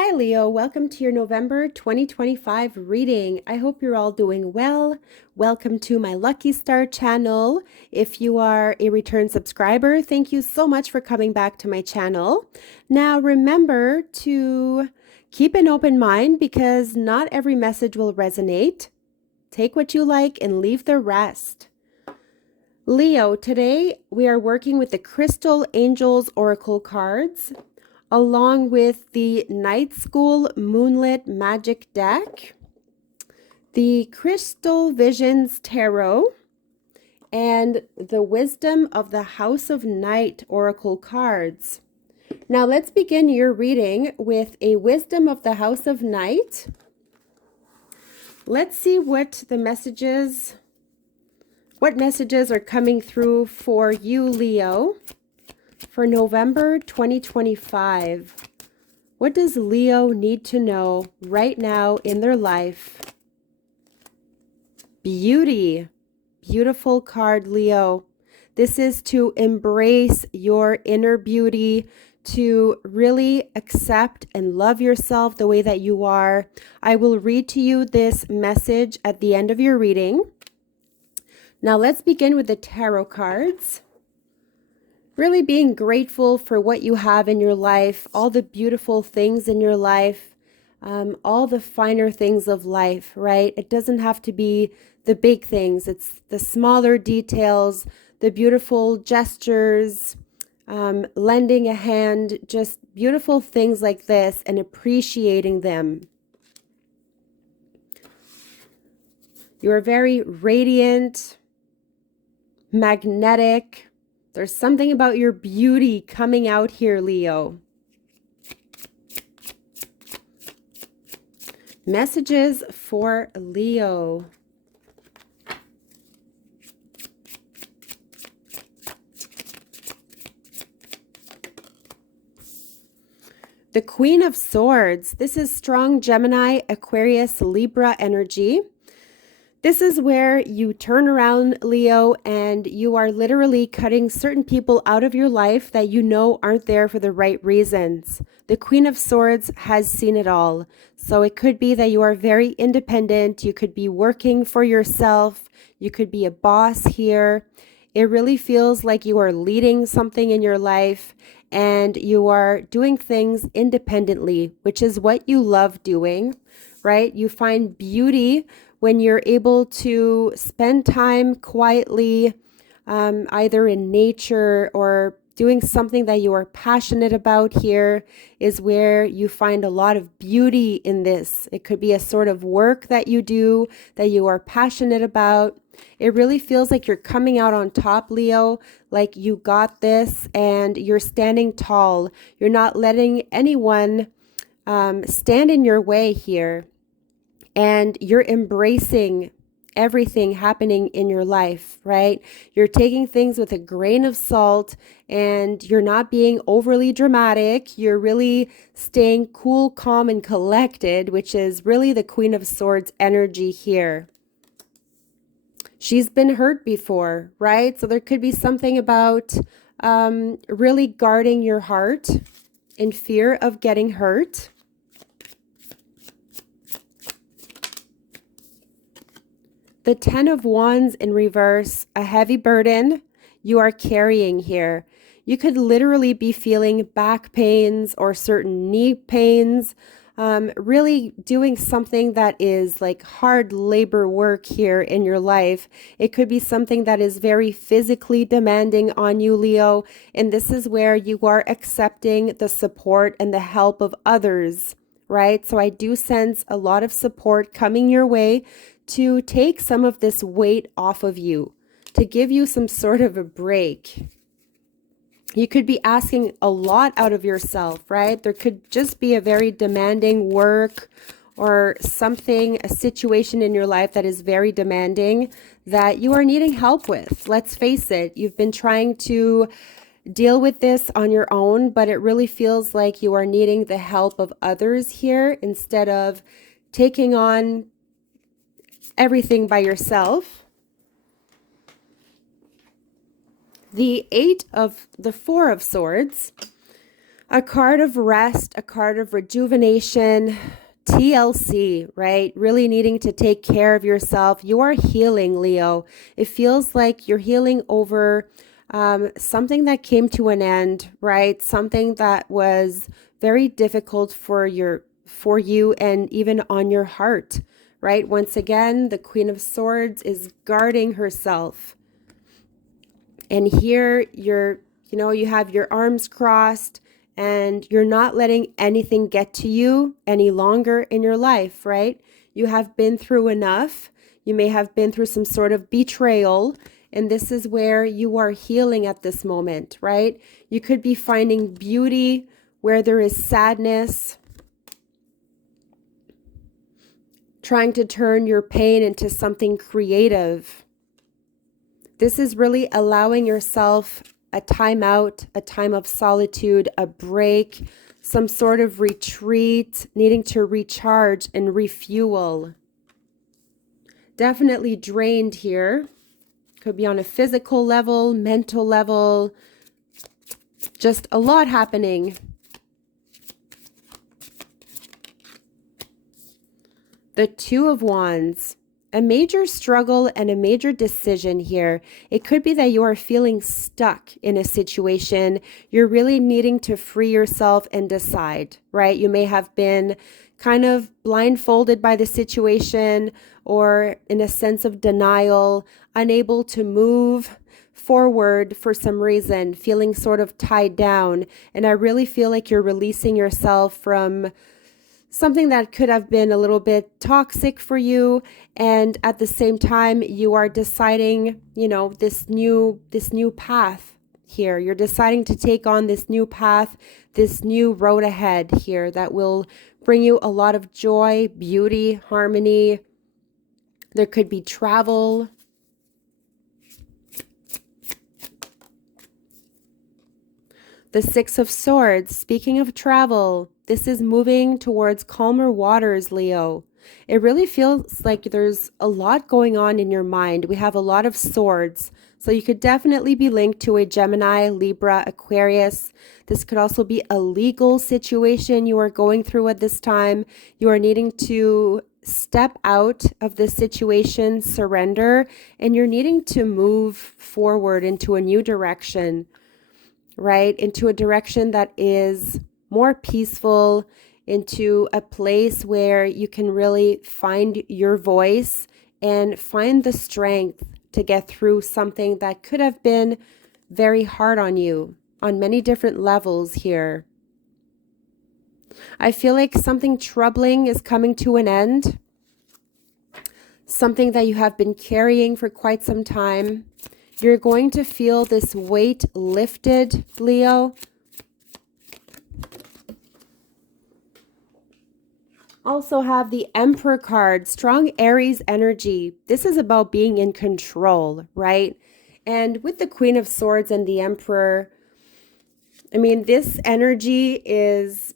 Hi, Leo. Welcome to your November 2025 reading. I hope you're all doing well. Welcome to my Lucky Star channel. If you are a return subscriber, thank you so much for coming back to my channel. Now, remember to keep an open mind because not every message will resonate. Take what you like and leave the rest. Leo, today we are working with the Crystal Angels Oracle cards, along with the Night School Moonlit Magic deck, the Crystal Visions Tarot, and the Wisdom of the House of Night Oracle cards. Now let's begin your reading with a Wisdom of the House of Night. Let's see what messages are coming through for you, Leo, for November 2025. What does Leo need to know right now in their life? Beauty. Beautiful card, Leo. This is to embrace your inner beauty, to really accept and love yourself the way that you are. I will read to you this message at the end of your reading. Now let's begin with the tarot cards. Really being grateful for what you have in your life, all the beautiful things in your life, all the finer things of life, right? It doesn't have to be the big things. It's the smaller details, the beautiful gestures, lending a hand, just beautiful things like this and appreciating them. You are very radiant, magnetic. There's something about your beauty coming out here, Leo. Messages for Leo. The Queen of Swords. This is strong Gemini, Aquarius, Libra energy. This is where you turn around, Leo, and you are literally cutting certain people out of your life that you know aren't there for the right reasons. The Queen of Swords has seen it all. So it could be that you are very independent. You could be working for yourself. You could be a boss here. It really feels like you are leading something in your life and you are doing things independently, which is what you love doing, right? You find beauty when you're able to spend time quietly, either in nature or doing something that you are passionate about. Here is where you find a lot of beauty in this. It could be a sort of work that you do that you are passionate about. It really feels like you're coming out on top, Leo, like you got this and you're standing tall. You're not letting anyone stand in your way here. And you're embracing everything happening in your life, right? You're taking things with a grain of salt and you're not being overly dramatic. You're really staying cool, calm, and collected, which is really the Queen of Swords energy here. She's been hurt before, right? So there could be something about really guarding your heart in fear of getting hurt. The 10 of Wands in reverse, a heavy burden you are carrying here. You could literally be feeling back pains or certain knee pains, really doing something that is like hard labor work here in your life. It could be something that is very physically demanding on you, Leo, and this is where you are accepting the support and the help of others, right? So I do sense a lot of support coming your way to take some of this weight off of you, to give you some sort of a break. You could be asking a lot out of yourself, right? There could just be a very demanding work or something, a situation in your life that is very demanding that you are needing help with. Let's face it, you've been trying to deal with this on your own, but it really feels like you are needing the help of others here instead of taking on everything by yourself. The 4 of Swords. A card of rest, a card of rejuvenation, TLC, right? Really needing to take care of yourself. You are healing, Leo. It feels like you're healing over something that came to an end, right? Something that was very difficult for you and even on your heart, right? Once again, the Queen of Swords is guarding herself. And here you have your arms crossed and you're not letting anything get to you any longer in your life, right? You have been through enough. You may have been through some sort of betrayal, and this is where you are healing at this moment, right? You could be finding beauty where there is sadness, trying to turn your pain into something creative. This is really allowing yourself a time out, a time of solitude, a break, some sort of retreat, needing to recharge and refuel. Definitely drained here. Could be on a physical level, mental level, just a lot happening. The Two of Wands. A major struggle and a major decision here. It could be that you are feeling stuck in a situation. You're really needing to free yourself and decide, right? You may have been kind of blindfolded by the situation or in a sense of denial, unable to move forward for some reason, feeling sort of tied down. And I really feel like you're releasing yourself from something that could have been a little bit toxic for you, and at the same time you are deciding, this new path here. You're deciding to take on this new path, this new road ahead here that will bring you a lot of joy, beauty, harmony. There could be travel. The Six of Swords, speaking of travel, this is moving towards calmer waters, Leo. It really feels like there's a lot going on in your mind. We have a lot of swords, so you could definitely be linked to a Gemini, Libra, Aquarius. This could also be a legal situation you are going through at this time. You are needing to step out of this situation, surrender, and you're needing to move forward into a new direction. Right? Into a direction that is more peaceful, into a place where you can really find your voice and find the strength to get through something that could have been very hard on you on many different levels here. I feel like something troubling is coming to an end. Something that you have been carrying for quite some time. You're going to feel this weight lifted, Leo. Also have the Emperor card, strong Aries energy. This is about being in control, right? And with the Queen of Swords and the Emperor, this energy is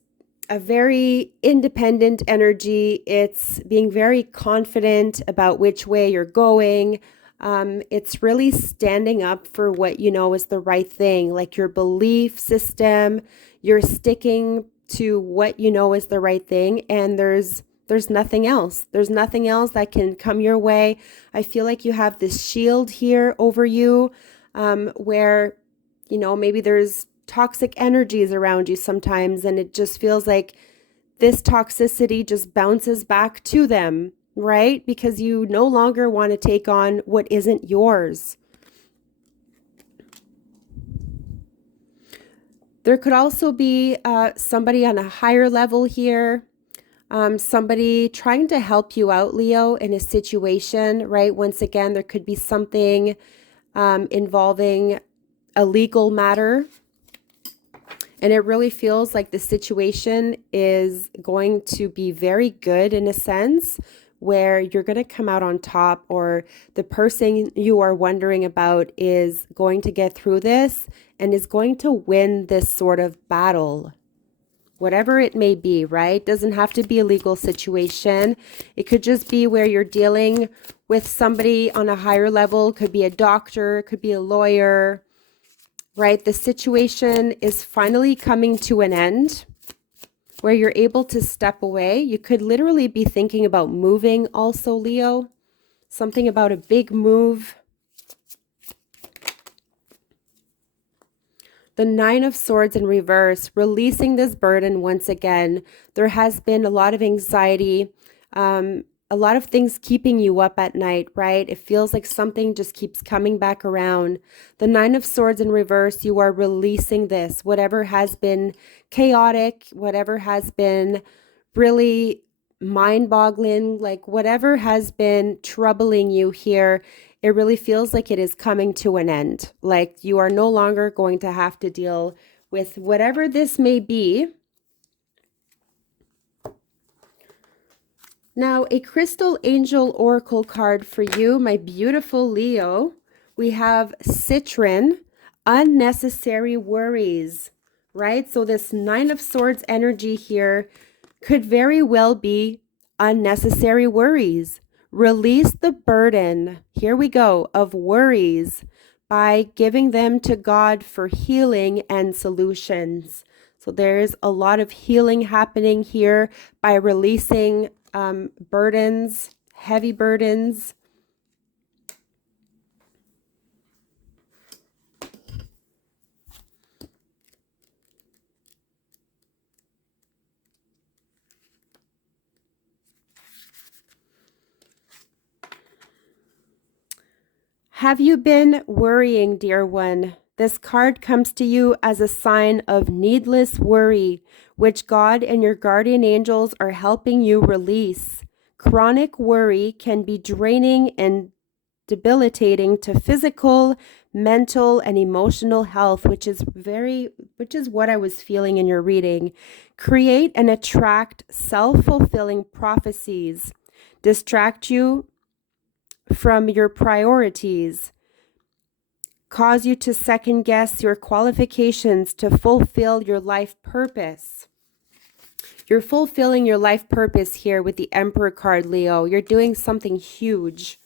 a very independent energy. It's being very confident about which way you're going. It's really standing up for what you know is the right thing, like your belief system. You're sticking to what you know is the right thing, and there's nothing else. There's nothing else that can come your way. I feel like you have this shield here over you, where maybe there's toxic energies around you sometimes, and it just feels like this toxicity just bounces back to them. Right? Because you no longer want to take on what isn't yours. There could also be somebody on a higher level here, somebody trying to help you out, Leo, in a situation, right? Once again, there could be something involving a legal matter. And it really feels like the situation is going to be very good in a sense, where you're going to come out on top, or the person you are wondering about is going to get through this and is going to win this sort of battle. Whatever it may be, right? Doesn't have to be a legal situation. It could just be where you're dealing with somebody on a higher level. Could be a doctor, could be a lawyer. right? The situation is finally coming to an end where you're able to step away. You could literally be thinking about moving also, Leo. Something about a big move. The Nine of Swords in reverse, releasing this burden once again. There has been a lot of anxiety, a lot of things keeping you up at night, right? It feels like something just keeps coming back around. The Nine of Swords in reverse, you are releasing this. Whatever has been chaotic, whatever has been really mind-boggling, like whatever has been troubling you here, it really feels like it is coming to an end. Like you are no longer going to have to deal with whatever this may be. Now, a crystal angel oracle card for you, my beautiful Leo. We have Citron, unnecessary worries, right? So this Nine of Swords energy here could very well be unnecessary worries. Release the burden, here we go, of worries by giving them to God for healing and solutions. So there's a lot of healing happening here by releasing burdens, heavy burdens. Have you been worrying, dear one? This card comes to you as a sign of needless worry, which God and your guardian angels are helping you release. Chronic worry can be draining and debilitating to physical, mental, and emotional health, which is what I was feeling in your reading. Create and attract self-fulfilling prophecies. Distract you from your priorities, cause you to second guess your qualifications to fulfill your life purpose. You're fulfilling your life purpose here with the Emperor card, Leo. You're doing something huge.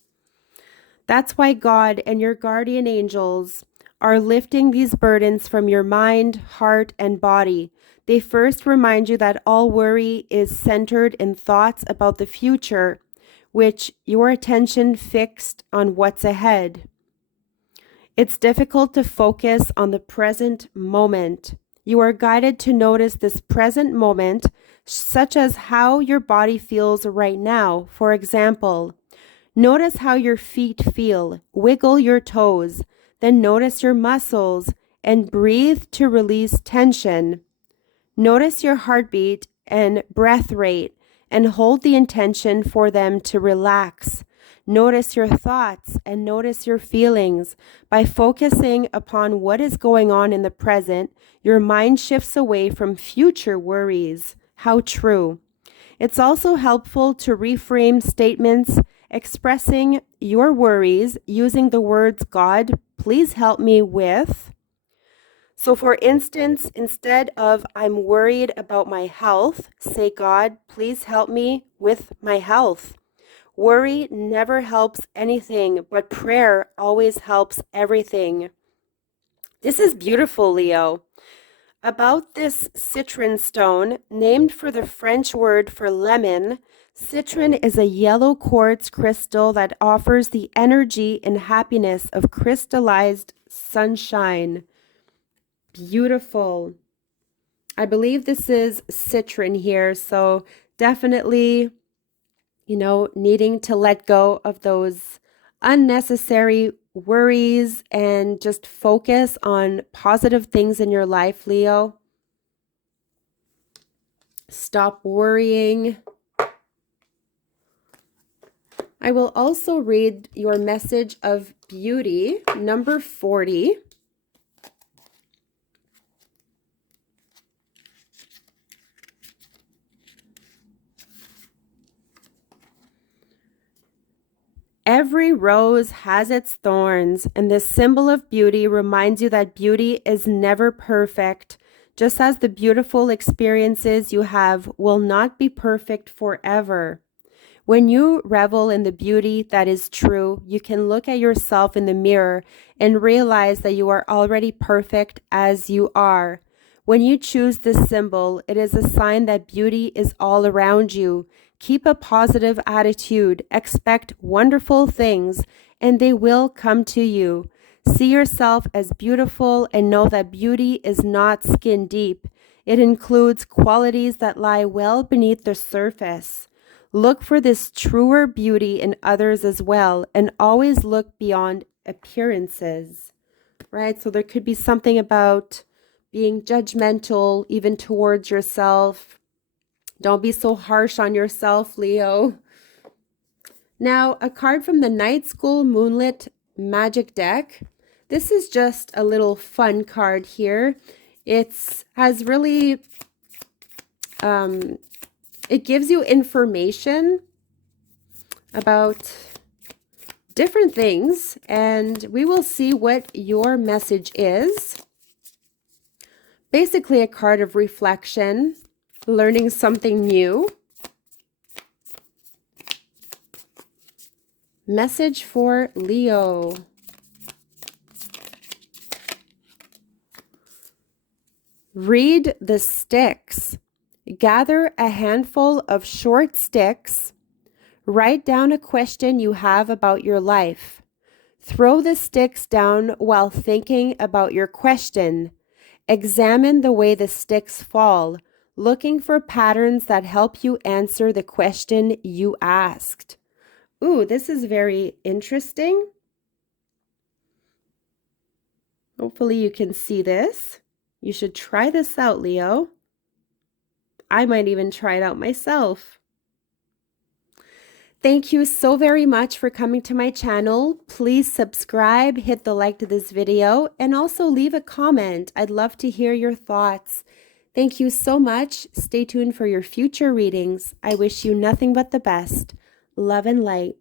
That's why God and your guardian angels are lifting these burdens from your mind, heart, and body. They first remind you that all worry is centered in thoughts about the future, which your attention fixed on what's ahead. It's difficult to focus on the present moment. You are guided to notice this present moment, such as how your body feels right now. For example, notice how your feet feel. Wiggle your toes. Then notice your muscles and breathe to release tension. Notice your heartbeat and breath rate and hold the intention for them to relax. Notice your thoughts and notice your feelings. By focusing upon what is going on in the present, your mind shifts away from future worries. How true. It's also helpful to reframe statements expressing your worries using the words, God, please help me with. So for instance, instead of I'm worried about my health, say, God, please help me with my health. Worry never helps anything, but prayer always helps everything. This is beautiful, Leo. About this citron stone, named for the French word for lemon, citron is a yellow quartz crystal that offers the energy and happiness of crystallized sunshine. Beautiful. I believe this is citron here, so definitely, needing to let go of those unnecessary worries and just focus on positive things in your life, Leo. Stop worrying. I will also read your message of beauty, number 40. Every rose has its thorns, and this symbol of beauty reminds you that beauty is never perfect, just as the beautiful experiences you have will not be perfect forever. When you revel in the beauty that is true, you can look at yourself in the mirror and realize that you are already perfect as you are. When you choose this symbol, it is a sign that beauty is all around you. Keep a positive attitude, expect wonderful things, and they will come to you. See yourself as beautiful and know that beauty is not skin deep. It includes qualities that lie well beneath the surface. Look for this truer beauty in others as well, and always look beyond appearances, right? So there could be something about being judgmental even towards yourself. Don't be so harsh on yourself, Leo. Now, a card from the Night School Moonlit Magic Deck. This is just a little fun card here. It has really, it gives you information about different things, and we will see what your message is. Basically, a card of reflection, learning something new. Message for Leo. Read the sticks. Gather a handful of short sticks. Write down a question you have about your life. Throw the sticks down while thinking about your question. Examine the way the sticks fall, looking for patterns that help you answer the question you asked. Ooh, this is very interesting. Hopefully you can see this. You should try this out, Leo. I might even try it out myself. Thank you so very much for coming to my channel. Please subscribe, hit the like to this video, and also leave a comment. I'd love to hear your thoughts. Thank you so much. Stay tuned for your future readings. I wish you nothing but the best. Love and light.